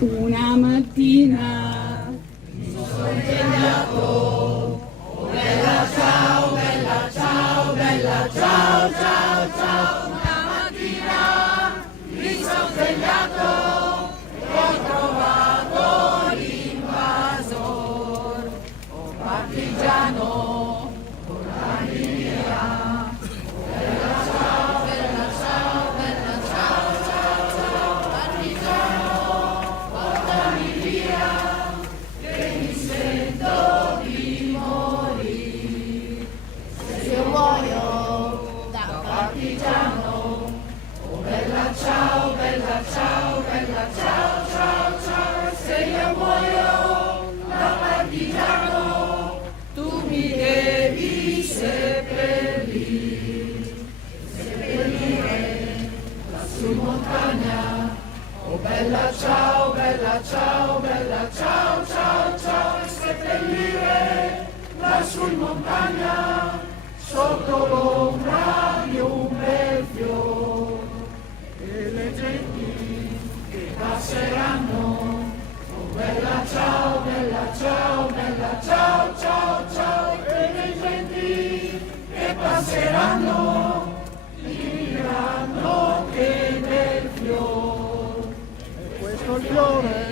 Una mattina mi sono svegliato, oh bella ciao, bella ciao, bella ciao, ciao, ciao. Una mattina mi sono svegliato e ho trovato l'invasor, oh partigiano, portami via. Bella ciao, bella ciao, bella ciao, ciao, ciao, partigiano. Portami via, che mi sento di morire. Se io muoio da partigiano, oh bella ciao, bella ciao, bella ciao, ciao, ciao. Se io muoio da partigiano, tu mi devi seppellire lassù in montagna. Oh bella ciao, bella ciao, bella ciao, ciao, ciao, e seppellire lassù in montagna, sotto l'ombra di un bel fiore. E le genti che passeranno, oh bella ciao, bella ciao, bella ciao, ciao, ciao, e le genti che passeranno, diranno che bel fiore. Questo fiore